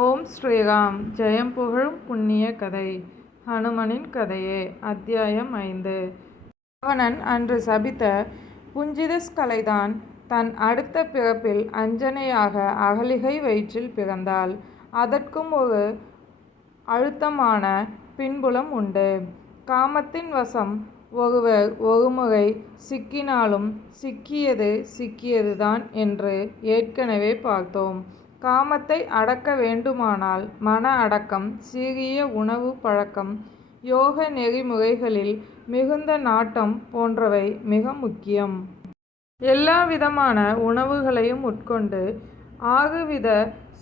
ஓம் ஸ்ரீராம். ஜெயம் புகழும் புண்ணிய கதை. ஹனுமனின் கதையே. அத்தியாயம் ஐந்து. ராவணன் அன்று சபித்த புஞ்சிதஸ்கலைதான் தன் அடுத்த பிறப்பில் அஞ்சனையாக அகலிகை வயிற்றில் பிறந்தாள். அதற்கும் ஒரு அழுத்தமான பின்புலம் உண்டு. காமத்தின் வசம் ஒருவர் ஒருமுறை சிக்கினாலும் சிக்கியது சிக்கியதுதான் என்று ஏற்கனவே பார்த்தோம். காமத்தை அடக்க வேண்டுமானால் மன அடக்கம் சீரிய உணவு பழக்கம் யோக நெறிமுறைகளில் மிகுந்த நாட்டம் போன்றவை மிக முக்கியம். எல்லா விதமான உணவுகளையும் உட்கொண்டு ஆகுவித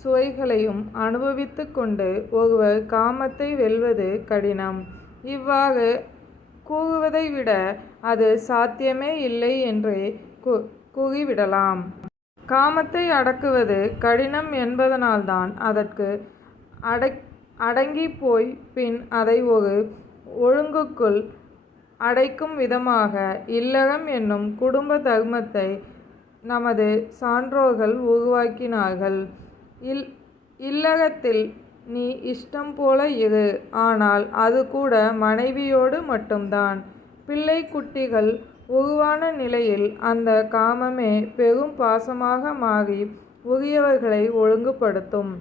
சுவைகளையும் அனுபவித்து கொண்டு ஒருவர் காமத்தை வெல்வது கடினம். இவ்வாறு கூறுவதை விட அது சாத்தியமே இல்லை என்றே கூறிவிடலாம். காமத்தை அடக்குவது கடினம் என்பதனால்தான் அதற்கு அடக் அடங்கி போய் பின் அதை ஒரு ஒழுங்குக்குள் அடைக்கும் விதமாக இல்லறம் என்னும் குடும்ப தர்மத்தை நமது சான்றோர்கள் உருவாக்கினார்கள். இல் இல்லறத்தில் நீ இஷ்டம் போல இரு ஆனால் அது கூட மனைவியோடு மட்டும்தான். பிள்ளை குட்டிகள் உருவான நிலையில் அந்த காமமே பெரும் பாசமாக மாறி உரியவர்களை ஒழுங்குபடுத்தும்.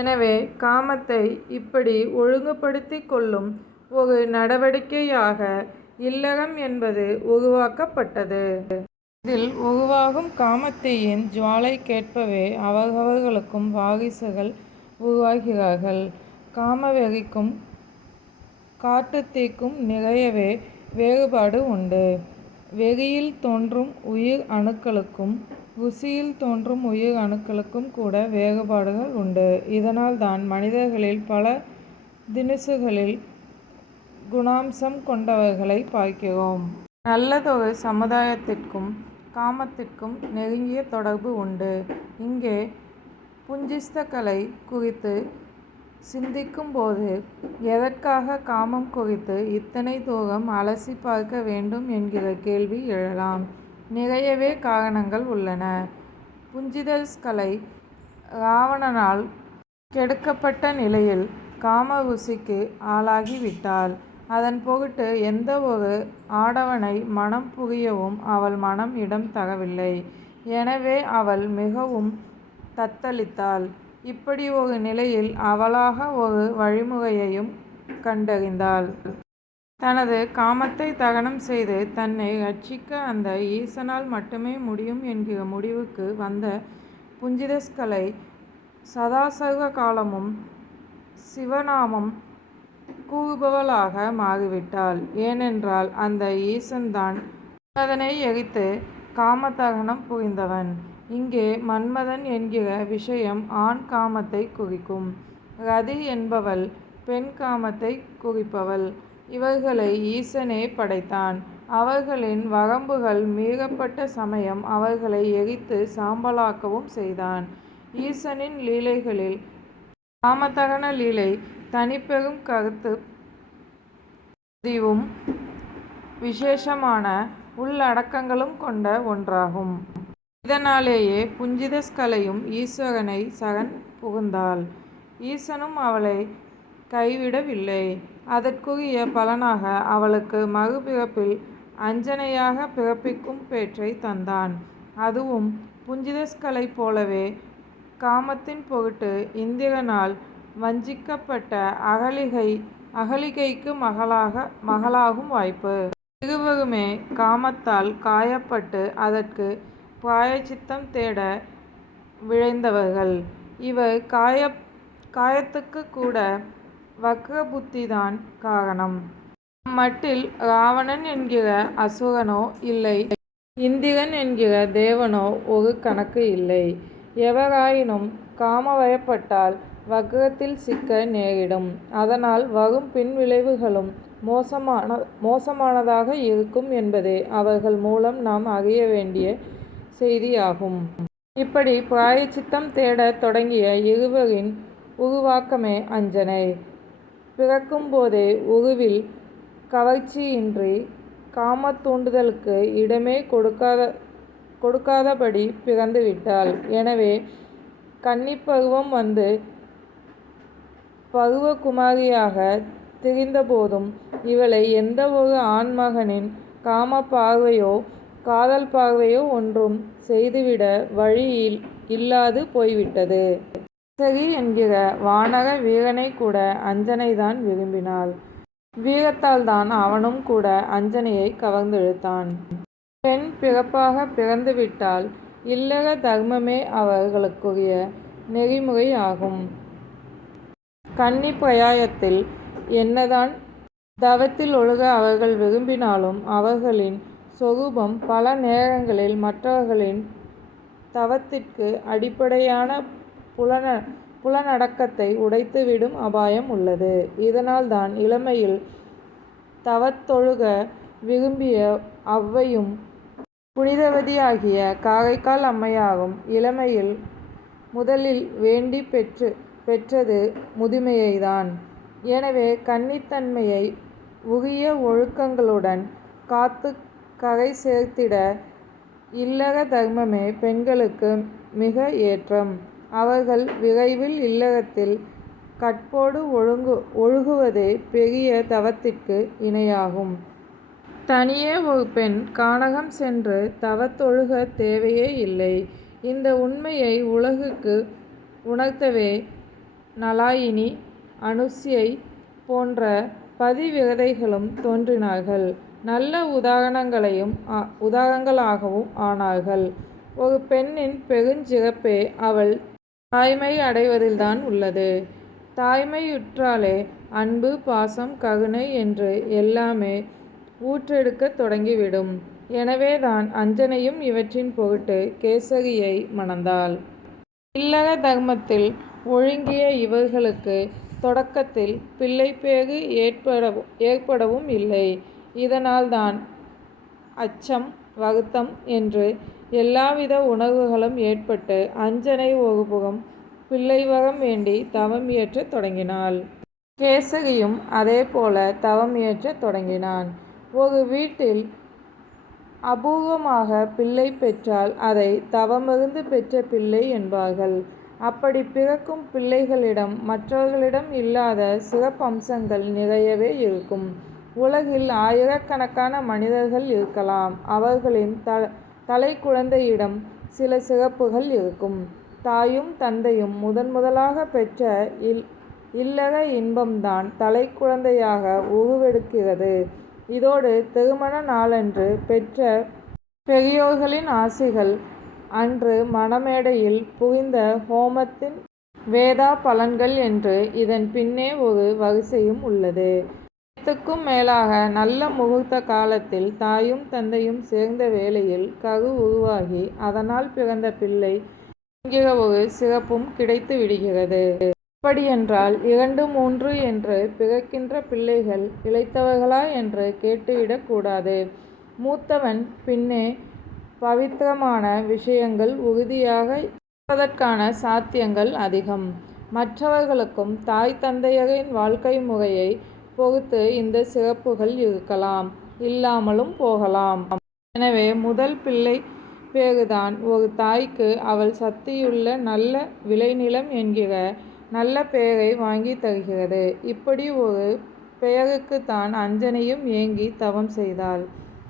எனவே காமத்தை இப்படி ஒழுங்குபடுத்தி கொள்ளும் ஒரு நடவடிக்கையாக இல்லறம் என்பது உருவாக்கப்பட்டது. இதில் உருவாகும் காமத்தையின் ஜுவாலை கேட்பவே அவரவர்களுக்கும் வாரிசுகள் உருவாகிறார்கள். காமவெறிக்கும் காட்டுத்தீக்கும் நிறையவே வேறுபாடு உண்டு. வெறியில் தோன்றும் உயிர் அணுக்களுக்கும் ருசியில் தோன்றும் உயிர் அணுக்களுக்கும் கூட வேறுபாடுகள் உண்டு. இதனால் தான் மனிதர்களில் பல தினுசுகளில் குணாம்சம் கொண்டவர்களை பார்க்கிறோம். நல்லதொரு சமுதாயத்திற்கும் காமத்திற்கும் நெருங்கிய தொடர்பு உண்டு. இங்கே புஞ்சிஸ்தக்கலை குறித்து சிந்திக்கும்போது எதற்காக காமம் குறித்து இத்தனை தூரம் அலசி பார்க்க வேண்டும் என்கிற கேள்வி எழலாம். நிறையவே காரணங்கள் உள்ளன. புஞ்சிதஸ்கலை ராவணனால் கெடுக்கப்பட்ட நிலையில் காம ருசிக்கு ஆளாகிவிட்டாள் அதன் பொருட்டு எந்த ஒரு ஆடவனை மனம் புரியவும் அவள் மனம் இடம் தரவில்லை. எனவே அவள் மிகவும் தத்தளித்தாள். இப்படி ஒரு நிலையில் அவளாக ஒரு வழிமுறையையும் கண்டறிந்தாள். தனது காமத்தை தகனம் செய்து தன்னை ரட்சிக்க அந்த ஈசனால் மட்டுமே முடியும் என்கிற முடிவுக்கு வந்த புஞ்சிதஸ்கலை சதாசர்வ காலமும் சிவநாமம் கூறுபவளாக மாறிவிட்டாள். ஏனென்றால் அந்த ஈசன்தான் அதனை எரித்து காமதகனம் புரிந்தவன். இங்கே மன்மதன் என்கிற விஷயம் ஆண் காமத்தைக் குறிக்கும். ரதி என்பவள் பெண் காமத்தை குறிப்பவள். இவர்களை ஈசனே படைத்தான். அவர்களின் வரம்புகள் மீறப்பட்ட சமயம் அவர்களை எரித்து சாம்பலாக்கவும் செய்தான். ஈசனின் லீலைகளில் காமதகன லீலை தனிப்பெரும் கருத்துப் பதிவும் விசேஷமான உள்ளடக்கங்களும் கொண்ட ஒன்றாகும். இதனாலேயே புஞ்சிதஸ்கலையும் ஈஸ்வரனை சரண் புகுந்தாள். ஈசனும் அவளை கைவிடவில்லை. அதற்குரிய பலனாக அவளுக்கு மறுபிறப்பில் அஞ்சனையாக பிறப்பிக்கும் பேற்றை தந்தான். அதுவும் புஞ்சிதஸ்கலை போலவே காமத்தின் பொருட்டு இந்திரனால் வஞ்சிக்கப்பட்ட அகலிகை அகலிகைக்கு மகளாக மகளாகும் வாய்ப்பு. இருவருமே காமத்தால் காயப்பட்டு அதற்கு பிராயச்சித்தம் தேட விழைந்தவர்கள். இவர் காய காயத்துக்கு கூட வக்ர புத்திதான் காரணம். அம்மட்டில் ராவணன் என்கிற அசுரனோ இல்லை இந்திரன் என்கிற தேவனோ ஒரு கணக்கு இல்லை. எவராயினும் காமவயப்பட்டால் வக்ரத்தில் சிக்க நேரிடும். அதனால் வரும் பின்விளைவுகளும் மோசமானதாக இருக்கும் என்பதே அவர்கள் மூலம் நாம் அறிய வேண்டிய செய்தியாகும். இப்படி பிராயச்சித்தம் தேடத் தொடங்கிய இருவரின் உருவாக்கமே அஞ்சனை. பிறக்கும்போதே உருவில் கவர்ச்சியின்றி காம தூண்டுதலுக்கு இடமே கொடுக்காத கொடுக்காதபடி பிறந்துவிட்டாள். எனவே கன்னிப்பருவம் வந்து பருவகுமாரியாக திரிந்தபோதும் இவளை எந்த ஒரு ஆண்மகனின் காமப் பார்வையோ காதல் பார்வையோ ஒன்றும் செய்துவிட வழியில் இல்லாது போய்விட்டது. சகி என்கிற வானக வீரனை கூட அஞ்சனைதான் விரும்பினாள். வீரத்தால்தான் அவனும் கூட அஞ்சனையை கவர்ந்தெழுத்தான் பெண் பிறப்பாக பிறந்துவிட்டால் இல்லற தர்மமே அவர்களுக்குரிய நெறிமுறை ஆகும். கன்னி பிரயாயத்தில் என்னதான் தவத்தில் ஒழுக அவர்கள் விரும்பினாலும் அவர்களின் சொரூபம் பல நேரங்களில் மற்றவர்களின் தவத்திற்கு அடிப்படையான புலன புலனடக்கத்தை உடைத்துவிடும் அபாயம் உள்ளது. இதனால்தான் இளமையில் தவத்தொழுக விரும்பிய அவ்வையும் புனிதவதியாகிய காரைக்கால் அம்மையாரும் இளமையில் முதலில் வேண்டி பெற்று பெற்றது முதுமையைதான் எனவே கன்னித்தன்மையை உரிய ஒழுக்கங்களுடன் காத்து கரை சேர்த்திட இல்லற தர்மமே பெண்களுக்கு மிக ஏற்றம். அவர்கள் விரைவில் இல்லறத்தில் கற்போடு ஒழுகுவதே பெரிய தவத்திற்கு இணையாகும். தனியே ஒரு பெண் கானகம் சென்று தவத்தொழுகத் தேவையே இல்லை. இந்த உண்மையை உலகுக்கு உணர்த்தவே நலாயினி அனுசுயை போன்ற பதிவிரதைகளும் தோன்றினார்கள். நல்ல உதாரணங்களையும் உதாரணங்களாகவும் ஆனார்கள். ஒரு பெண்ணின் பெருஞ் சிறப்பே அவள் தாய்மை அடைவதில்தான் உள்ளது. தாய்மையுற்றாலே அன்பு பாசம் கருணை என்று எல்லாமே ஊற்றெடுக்கத் தொடங்கிவிடும். எனவேதான் அஞ்சனையும் இவற்றின் பொருட்டு கேசரியை மணந்தாள். இல்லற தர்மத்தில் ஒழுங்கிய இவர்களுக்கு தொடக்கத்தில் பிள்ளைப்பேறு ஏற்படவும் இல்லை. இதனால்தான் அச்சம் வருத்தம் என்று எல்லாவித உணவுகளும் ஏற்பட்டு அஞ்சனை ஒருபுறம் பிள்ளைவரம் வேண்டி தவம் இயற்றத் தொடங்கினாள். கேசரியும் அதேபோல தவம் இயற்றத் தொடங்கினான். ஒரு வீட்டில் அபூர்வமாக பிள்ளை பெற்றால் அதை தவமிருந்து பெற்ற பிள்ளை என்பார்கள். அப்படிப் பிறக்கும் பிள்ளைகளிடம் மற்றவர்களிடம் இல்லாத சிறப்பம்சங்கள் நிறையவே இருக்கும். உலகில் ஆயிரக்கணக்கான மனிதர்கள் இருக்கலாம். அவர்களின் த தலைக்குழந்தையிடம் சில சிறப்புகள் இருக்கும். தாயும் தந்தையும் முதன் முதலாக பெற்ற இல் இல்லற இன்பம்தான் தலைக்குழந்தையாக உருவெடுக்கிறது. இதோடு திருமண நாளன்று பெற்ற பெரியோர்களின் ஆசிகள் அன்று மணமேடையில் புரிந்த ஹோமத்தின் வேதா பலன்கள் என்று இதன் பின்னே ஒரு வரிசையும் உள்ளது. அனைத்துக்கும் மேலாக நல்ல முகூர்த்த காலத்தில் தாயும் தந்தையும் சேர்ந்த வேளையில் கரு உருவாகி அதனால் பிறந்த பிள்ளை என்கிற ஒரு சிறப்பும் கிடைத்து விடுகிறது அப்படியென்றால் இரண்டு மூன்று என்று பிறக்கின்ற பிள்ளைகள் இழைத்தவர்களா என்று கேட்டுவிடக்கூடாது மூத்தவன் பின்னே பவித்திரமான விஷயங்கள் உறுதியாக இருப்பதற்கான சாத்தியங்கள் அதிகம். மற்றவர்களுக்கும் தாய் தந்தையரின் வாழ்க்கை முறையை பொறுத்து இந்த சிறப்புகள் இருக்கலாம் இல்லாமலும் போகலாம். எனவே முதல் பிள்ளை பேருதான் ஒரு தாய்க்கு அவள் சக்தியுள்ள நல்ல விளைநிலம் என்கிற நல்ல பெயரை வாங்கித் தருகிறது. இப்படி ஒரு பெயருக்கு தான் அஞ்சனையும் ஏங்கி தவம் செய்தாள்.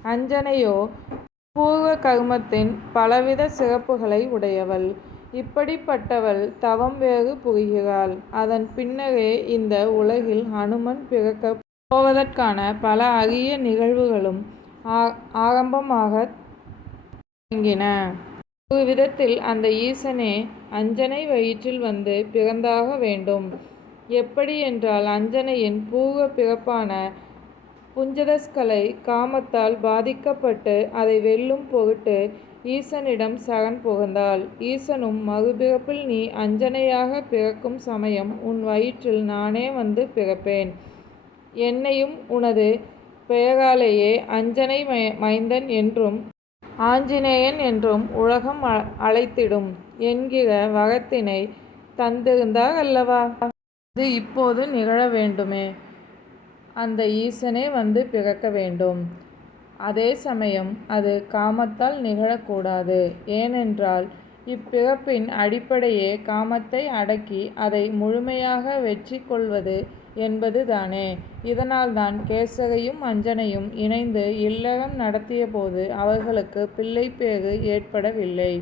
அஞ்சனையோ பூர்வ கர்மத்தின் பலவித சிறப்புகளை உடையவள். இப்படிப்பட்டவள் தவம் வேறு புரிகிறாள். அதன் பின்னரே இந்த உலகில் ஹனுமன் பிறக்கப் போவதற்கான பல அரிய நிகழ்வுகளும் ஆரம்பமாக தொடங்கின. ஒரு விதத்தில் அந்த ஈசனே அஞ்சனை வயிற்றில் வந்து பிறந்தாக வேண்டும். எப்படி என்றால் அஞ்சனையின் பூர்வ பிறப்பான புஞ்சதஸ்கலை காமத்தால் பாதிக்கப்பட்டு அதை வெல்லும் பொருட்டு ஈசனிடம் சரண் புகுந்தாள். ஈசனும் மறுபிறப்பில் நீ அஞ்சனையாக பிறக்கும் சமயம் உன் வயிற்றில் நானே வந்து பிறப்பேன். என்னையும் உனது பெயராலேயே அஞ்சனை மைந்தன் என்றும் ஆஞ்சநேயன் என்றும் உலகம் அழைத்திடும் என்கிற வரத்தினை தந்திருந்தார் அல்லவா? அது இப்போது நிகழ வேண்டுமே. அந்த ஈசனே வந்து பிறக்க வேண்டும். அதே சமயம் அது காமத்தால் நிகழக்கூடாது. ஏனென்றால் இப்பிறப்பின் அடிப்படையே காமத்தை அடக்கி அதை முழுமையாக வெற்றி கொள்வது என்பது தானே இதனால்தான் கேசகையும் அஞ்சனையும் இணைந்து இல்லறம் நடத்தியபோது பிள்ளை பேறு ஏற்படவில்லை.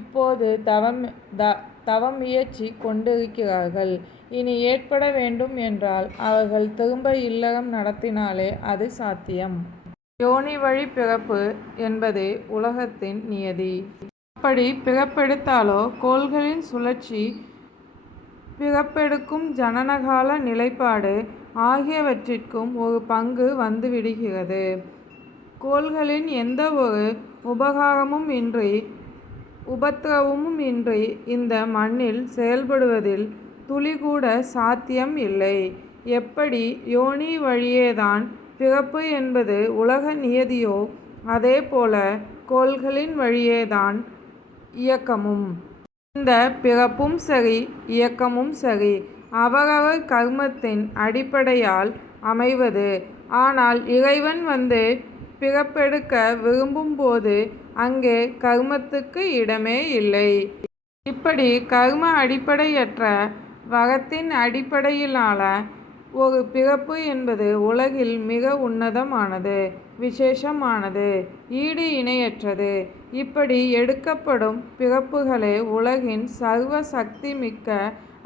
இப்போது தவம் த தவம் முயற்சி கொண்டிருக்கிறார்கள். இனி ஏற்பட வேண்டும் என்றால் அவர்கள் திரும்ப இல்லறம் நடத்தினாலே அது சாத்தியம். யோனி வழி பிறப்பு என்பதே உலகத்தின் நியதி. அப்படி பிறப்பெடுத்தாலோ கோள்களின் சுழற்சி பிறப்பெடுக்கும் ஜனனகால நிலைப்பாடு ஆகியவற்றிற்கும் ஒரு பங்கு வந்துவிடுகிறது. கோள்களின் எந்த ஒரு உபகாரமும் இன்றி உபத்திரவமும் இன்றி இந்த மண்ணில் செயல்படுவதில் துளிகூட சாத்தியம் இல்லை. எப்படி யோனி வழியேதான் பிறப்பு என்பது உலக நியதியோ அதேபோல கோள்களின் வழியேதான் இயக்கமும். இந்த பிறப்பும் சரி இயக்கமும் சரி அவரவர் கர்மத்தின் அடிப்படையால் அமைவது. ஆனால் இறைவன் வந்து பிறப்பெடுக்க விரும்பும்போது அங்கே கர்மத்துக்கு இடமே இல்லை. இப்படி கர்ம அடிப்படையற்ற வரத்தின் அடிப்படையிலான ஒரு பிறப்பு என்பது உலகில் மிக உன்னதமானது விசேஷமானது ஈடு இணையற்றது. இப்படி எடுக்கப்படும் பிறப்புகளே உலகின் சர்வ சக்தி மிக்க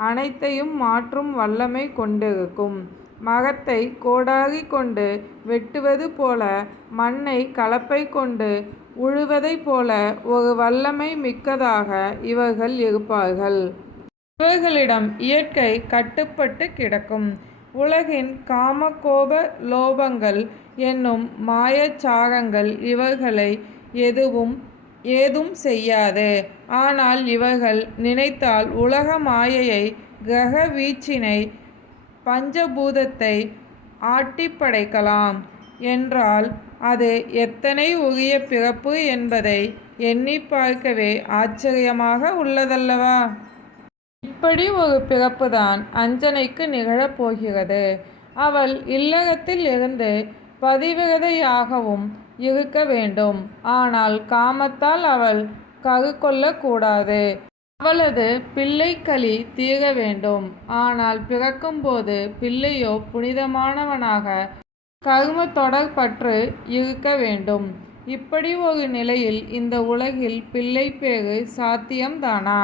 அனைத்தையும் மாற்றும் வல்லமை கொண்டிருக்கும். மரத்தை கோடாரி கொண்டு வெட்டுவது போல மண்ணை கலப்பை கொண்டு உழுவதைப் போல ஒரு வல்லமை மிக்கதாக இவர்கள் இருப்பார்கள். இவர்களிடம் இயற்கை கட்டுப்பட்டுக் கிடக்கும். உலகின் காமகோப லோபங்கள் என்னும் மாயாஜாலங்கள் இவர்களை எதுவும் ஏதும் செய்யாது. ஆனால் இவர்கள் நினைத்தால் உலக மாயையை கிரக வீச்சினை பஞ்சபூதத்தை ஆட்டிப்படைக்கலாம் படைக்கலாம் என்றால் அது எத்தனை உரிய பிறப்பு என்பதை எண்ணி பார்க்கவே ஆச்சரியமாக உள்ளதல்லவா? இப்படி ஒரு பிறப்புதான் அஞ்சனைக்கு நிகழப் போகிறது. அவள் இல்லறத்தில் இருந்து பதிவிரதையாகவும் இருக்க வேண்டும். ஆனால் காமத்தால் அவள் கரு அவளது பிள்ளைக்களி தீர வேண்டும். ஆனால் பிறக்கும்போது பிள்ளையோ புனிதமானவனாக கர்மத் தொடர்பற்று இருக்க வேண்டும். இப்படி ஒரு நிலையில் இந்த உலகில் பிள்ளைப்பேறு சாத்தியம்தானா?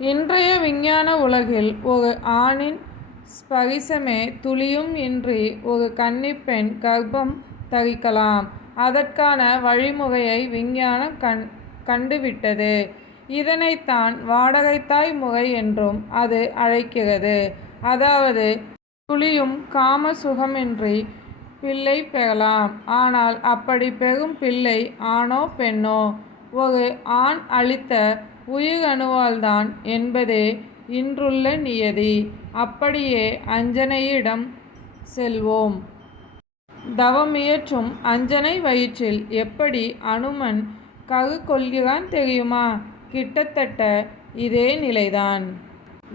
இன்றைய விஞ்ஞான உலகில் ஒரு ஆணின் ஸ்பரிசமே துளியும் இன்றி ஒரு கன்னிப்பெண் கர்ப்பம் தரிக்கலாம். அதற்கான வழிமுறையை விஞ்ஞானம் கண் கண்டுவிட்டது. இதனைத்தான் வாடகைத்தாய் முறை என்றும் அது அழைக்கிறது. அதாவது துளியும் காம சுகமின்றி பிள்ளை பெறலாம். ஆனால் அப்படி பெறும் பிள்ளை ஆணோ பெண்ணோ ஒரு ஆண் அளித்த உயிரணுவால்தான் என்பதே இன்றுள்ள நியதி. அப்படியே அஞ்சனையிடம் செல்வோம். தவமியற்றும் அஞ்சனை வயிற்றில் எப்படி அனுமன் கரு கொள்கிறான் தெரியுமா? கிட்டத்தட்ட இதே நிலைதான்.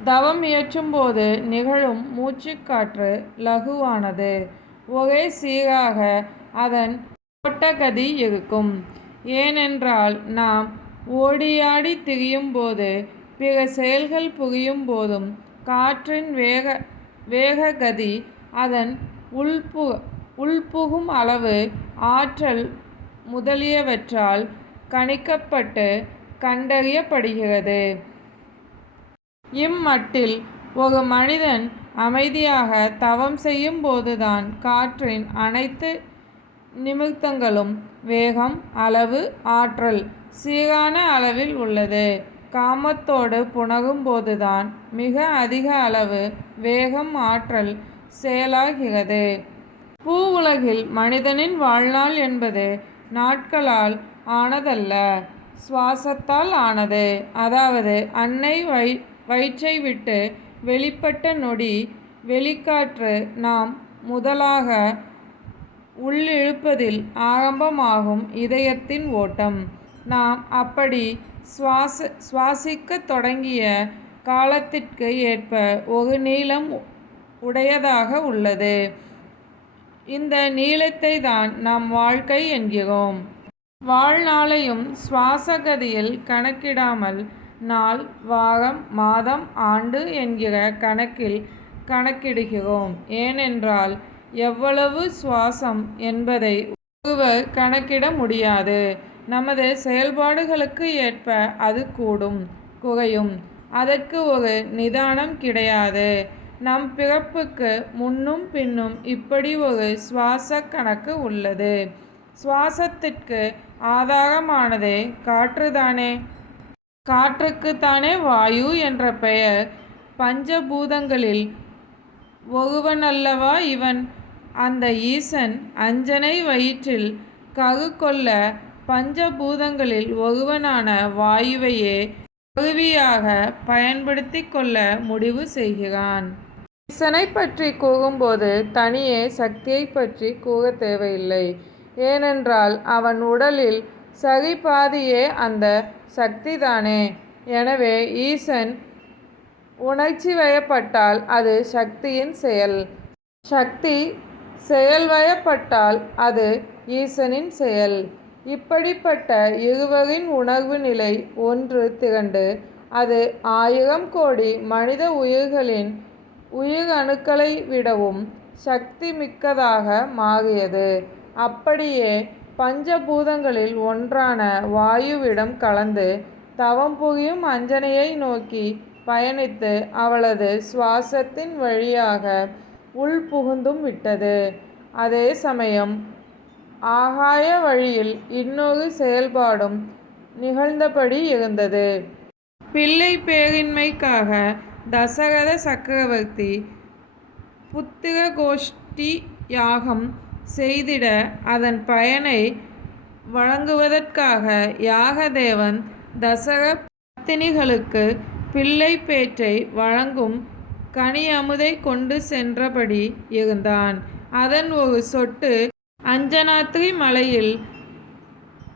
தவம் இயற்றும் போது நிகழும் மூச்சுக்காற்று லகுவானது. ஒரே சீராக அதன் ஓட்டகதி இருக்கும். ஏனென்றால் நாம் ஓடியாடித் திரியும்போதும் பிற செயல்கள் புரியும் போதும் காற்றின் வேக வேககதி அதன் உள்பு உள்புகும் அளவு ஆற்றல் முதலியவற்றால் கணிக்கப்பட்டு கண்டறியப்படுகிறது. இம்மட்டில் ஒரு மனிதன் அமைதியாக தவம் செய்யும் போதுதான் காற்றின் அனைத்து நிமித்தங்களும் வேகம் அளவு ஆற்றல் சீரான அளவில் உள்ளது. காமத்தோடு புணரும் போதுதான் மிக அதிக அளவு வேகம் ஆற்றல் செயலாகிறது. பூ உலகில் மனிதனின் வாழ்நாள் என்பது நாட்களால் ஆனதல்ல சுவாசத்தால் ஆனது. அதாவது அன்னை வயிற் வயிற்றை விட்டு வெளிப்பட்ட நொடி வெளிக்காற்று நாம் முதலாக உள்ளிழுப்பதில் ஆரம்பமாகும் இதயத்தின் ஓட்டம். நாம் அப்படி சுவாச சுவாசிக்கத் தொடங்கிய காலத்திற்கு ஏற்ப ஒரு நீளம் உடையதாக உள்ளது. இந்த நீளத்தை தான் நாம் வாழ்க்கை என்கிறோம். வாழ்நாளையும் சுவாசகதியில் கணக்கிடாமல் நாள் வாரம் மாதம் ஆண்டு என்கிற கணக்கில் கணக்கிடுகிறோம். ஏனென்றால் எவ்வளவு சுவாசம் என்பதை ஒருவர் கணக்கிட முடியாது. நமது செயல்பாடுகளுக்கு ஏற்ப அது கூடும் குறையும். அதற்கு ஒரு நிதானம் கிடையாது. நம் பிறப்புக்கு முன்னும் பின்னும் இப்படி ஒரு சுவாசக் கணக்கு உள்ளது. சுவாசத்திற்கு ஆதாரமானதே காற்றுதானே. காற்றுக்குத்தானே வாயு என்ற பெயர். பஞ்சபூதங்களில் ஒருவனல்லவா இவன். அந்த ஈசன் அஞ்சனை வயிற்றில் ககு கொள்ள பஞ்சபூதங்களில் ஒருவனான வாயுவையே கருவியாகப் பயன்படுத்திக் கொள்ள முடிவு செய்கிறான். ஈசனைப் பற்றி கூறும்போது தனியே சக்தியைப் பற்றி கூறத் தேவையில்லை. ஏனென்றால் அவன் உடலில் சரிபாதியே அந்தச் சக்திதானே. எனவே ஈசன் உணர்ச்சி வயப்பட்டால் அது சக்தியின் செயல். சக்தி செயல்வயப்பட்டால் அது ஈசனின் செயல். இப்படிப்பட்ட இருவரின் உணர்வு நிலை ஒன்று திரண்டு அது ஆயிரம் கோடி மனித உயிர்களின் உயிரணுக்களை விடவும் சக்தி மிக்கதாக மாறியது. அப்படியே பஞ்சபூதங்களில் ஒன்றான வாயுவிடம் கலந்து தவம் புரியும் அஞ்சனையை நோக்கி பயணித்து அவளது சுவாசத்தின் வழியாக உள்புகுந்தும் விட்டது. அதே சமயம் ஆகாய வழியில் இன்னொரு செயல்பாடும் நிகழ்ந்தபடி இருந்தது. பிள்ளை பேரின்மைக்காக தசரத சக்கரவர்த்தி புத்திரகோஷ்டி யாகம் செய்திட அதன் பயனை வழங்குவதற்காக யாகதேவன் தசர பத்தினிகளுக்கு பிள்ளை பேற்றை வழங்கும் கனியமுதைக் கொண்டு சென்றபடி இருந்தான். அதன் ஒரு சொட்டு அஞ்சனாத்ரி மலையில்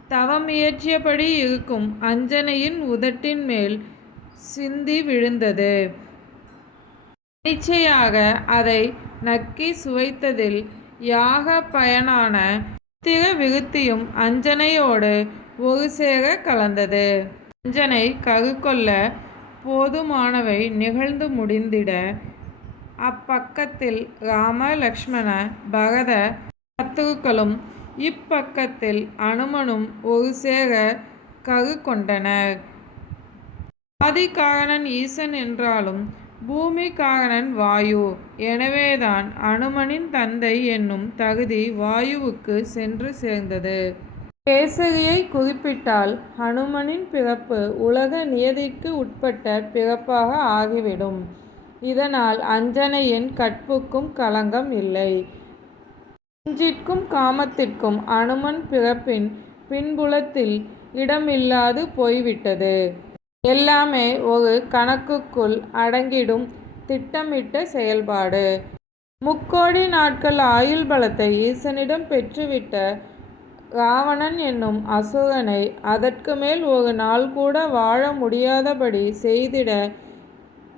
தவமியற்றியபடி இருக்கும் அஞ்சனையின் உதட்டின் மேல் சிந்தி விழுந்தது. நிச்சையாக அதை நக்கி சுவைத்ததில் யாக பயனான திக விருத்தியும் அஞ்சனையோடு ஒரு சேர கலந்தது. அஞ்சனை கருக்கொள்ள போதுமானவை நிகழ்ந்து முடிந்திட அப்பக்கத்தில் ராம லக்ஷ்மண பரத சத்துருக்களும் இப்பக்கத்தில் அனுமனும் ஒரு சேர கரு கொண்டனர். ஆதிகாரணன் ஈசன் என்றாலும் பூமி காரணன் வாயு. எனவேதான் அனுமனின் தந்தை என்னும் தகுதி வாயுவுக்கு சென்று சேர்ந்தது. கேசரியை குறிப்பிட்டால் ஹனுமனின் பிறப்பு உலக நியதிக்கு உட்பட்ட பிறப்பாக ஆகிவிடும். இதனால் அஞ்சனையின் கற்புக்கும் களங்கம் இல்லை. நெஞ்சிற்கும் காமத்திற்கும் அனுமன் பிறப்பின் பின்புலத்தில் இடமில்லாது போய்விட்டது. எல்லாமே ஒரு கணக்குக்குள் அடங்கிடும் திட்டமிட்ட செயல்பாடு. முக்கோடி நாட்கள் ஆயுள் பலத்தை ஈசனிடம் பெற்றுவிட்ட ராவணன் என்னும் அசுரனை அதற்குமேல் ஒரு நாள் கூட வாழ முடியாதபடி செய்திட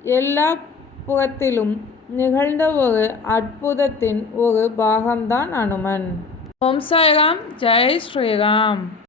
எல்லா புறத்திலும் நிகழ்ந்த ஒரு அற்புதத்தின் ஒரு பாகம்தான் அனுமன். ஓம் சாய்ராம் ஜெய் ஸ்ரீராம்.